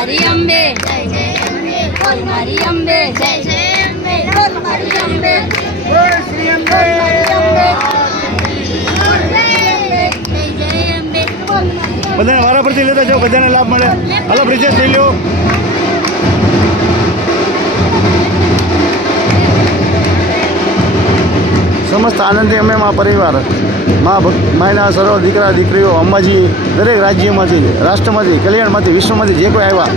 મારી અંબે. બોલ મારી અંબે. બધાને વારા પરથી લેતા જાઓ બધાને લાભ મળે. અલગ રીતે થઈ લો સમસ્ત આનંદી અમે મા પરિવાર મા માયના સર્વ દીકરા દીકરીઓ અંબાજી દરેક રાજ્યમાંથી રાષ્ટ્રમાંથી કલ્યાણમાંથી વિશ્વમાંથી જે કોઈ આવ્યા.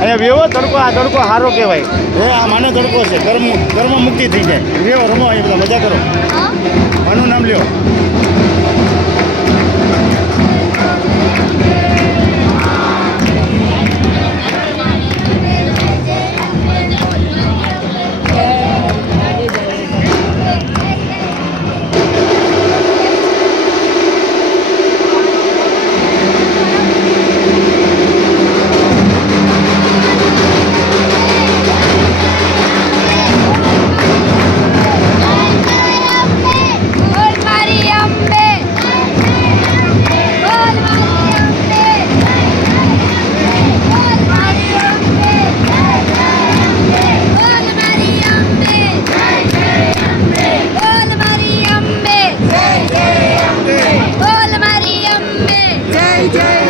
અહીંયા વ્યવો તડકો આ તડકો સારો કહેવાય. એ આ માને તડકો છે. કર્મ કર્મ મુક્તિ થઈ જાય. વ્યવો રમો અહીંયા બધા મજા કરો. Yeah. મારી